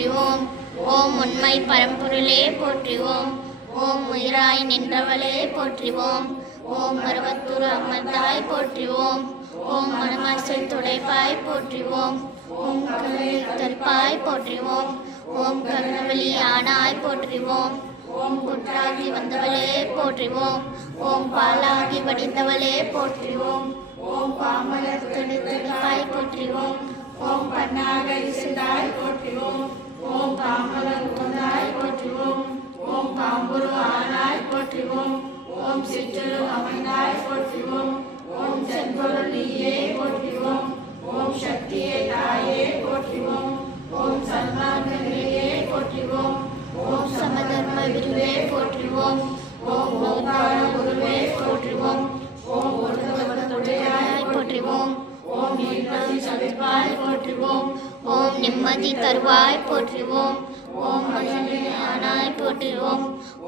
போற்றிவோம். ஓம் உண்மை பரம்பொருளே போற்றிவோம். ஓம் உயிராய் நின்றவளே போற்றிவோம். ஓம் மருவத்தூர் அம்மந்தாய் போற்றிவோம். ஓம் மனமாசை துடைப்பாய் போற்றிவோம். ஓம் கருணை தற்பாய் போற்றிவோம். ஓம் கருணவழி ஆனாய் போற்றிவோம். ஓம் குற்றாகி வந்தவளே போற்றிவோம். ஓம் பாலாகி வடிந்தவளே போற்றிவோம். ஓம் பாமலர் தடுப்பாய் போற்றிவோம். ஓம் பன்னாக இசைந்தாய் போற்றிவோம். ஓம் பாமலர் உகந்தாய் போற்றிவோம். ஓம் பாம்புரு ஆனாய் போற்றிவோம். ஓம் சிற்றரு அமைந்தாய் போற்றிவோம். ஓம் செம்பொருள் நீயே போற்றிவோம். ஓம் சக்தியே தாயே போற்றிவோம். ஓம் சன்மார்க்கநிலையே போற்றிவோம். ஓம் சமதர்ம விருவே போற்றிவோம். ஓம் ஓங்கார குருவே போற்றிவோம். ஓம் ஒருவருடையாய் போற்றிவோம். ஓம் நிம்மதி சவிப்பாய் போற்றிவோம். ஓம் நிம்மதி தருவாய் போற்றிவோம். ஓம் மகிழ்ச்சியானாய் போற்றிவோம்.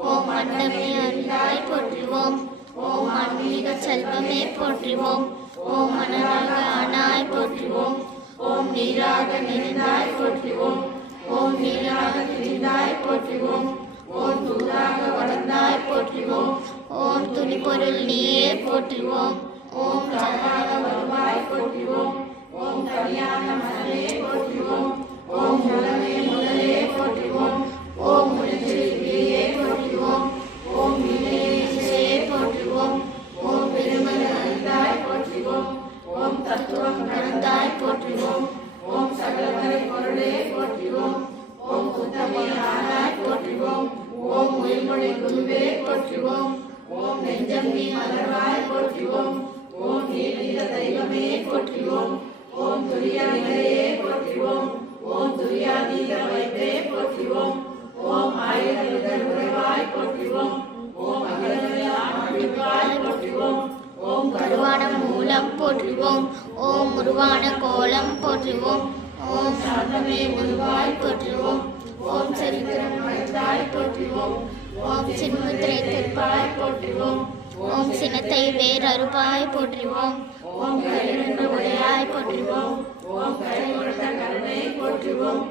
ஓம் மண்டமே அறிந்தாய் போற்றிவோம். ஓம் ஆன்மீக செல்வமே போற்றிவோம். ஓம் மனராக ஆனாய் போற்றிவோம். ஓம் நீராக நிறைந்தாய் போற்றிவோம். ஓம் நீராக திரிந்தாய் போற்றிவோம். ஓம் தூதாக வளர்ந்தாய் போற்றிவோம். ஓம் துணிபொருள் நீயே போற்றிவோம். ஓம் ஜனாக வருவாய் போற்றிவோம். ஓம் கல்யாண மலரே போற்றிவோம். ஓம் முதலே முதலே போற்றிவோம். ஓம் முடிச்சிலே போற்றிவோம். ஓம் வினேசே போற்றிவோம். ஓம் பெருமன் அறிந்தாய் போற்றிவோம். ஓம் தத்துவம் கடந்தாய் போற்றிவோம். ஓம் சகலவரை பொருளே போற்றிவோம். ஓம் உத்தமே ஆனாய் போற்றிவோம். ஓம் உயிர்மொழி குருவே போற்றிவோம். ஓம் நெஞ்சம் நீ மலர்வாய் போற்றிவோம். ஓம் நீல தெய்வமே போற்றிவோம். ஓம் துரியா நிலையே போற்றிவோம். ஓம் துரியாதீத வைப்பே போற்றிவோம். ஓம் ஆயிரம் உறைவாய் போற்றிவோம். ஓம் அகிலவாய் போற்றிவோம். ஓம் கருவான மூலம் போற்றிவோம். ஓம் உருவான கோலம் போற்றிவோம். ஓம் சாந்தமே உருவாய் போற்றிவோம். ஓம் சரித்திரம் மறைந்தாய் போற்றிவோம். ஓம் சின்முத்திரை திருப்பாய் போற்றிவோம். ஓம் சினத்தை வேறறுப்பாய் போற்றிவோம். ஓம் கருணை உடையாய் போற்றிவோம். ஓம் கருணை கருணை போற்றிவோம்.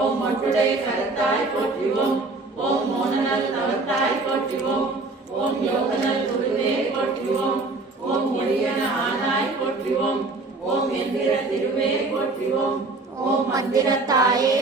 ஓம் மொட்டுடை கருத்தாய் போற்றிவோம். ஓம் மோனநல் தவத்தாய் போற்றிவோம். ஓம் யோகநல் குருவே போற்றிவோம். ஓம் ஒளியன ஆனாய் போற்றிவோம். ஓம் எந்திர திருவே போற்றிவோம். ஓம் மந்திர தாயே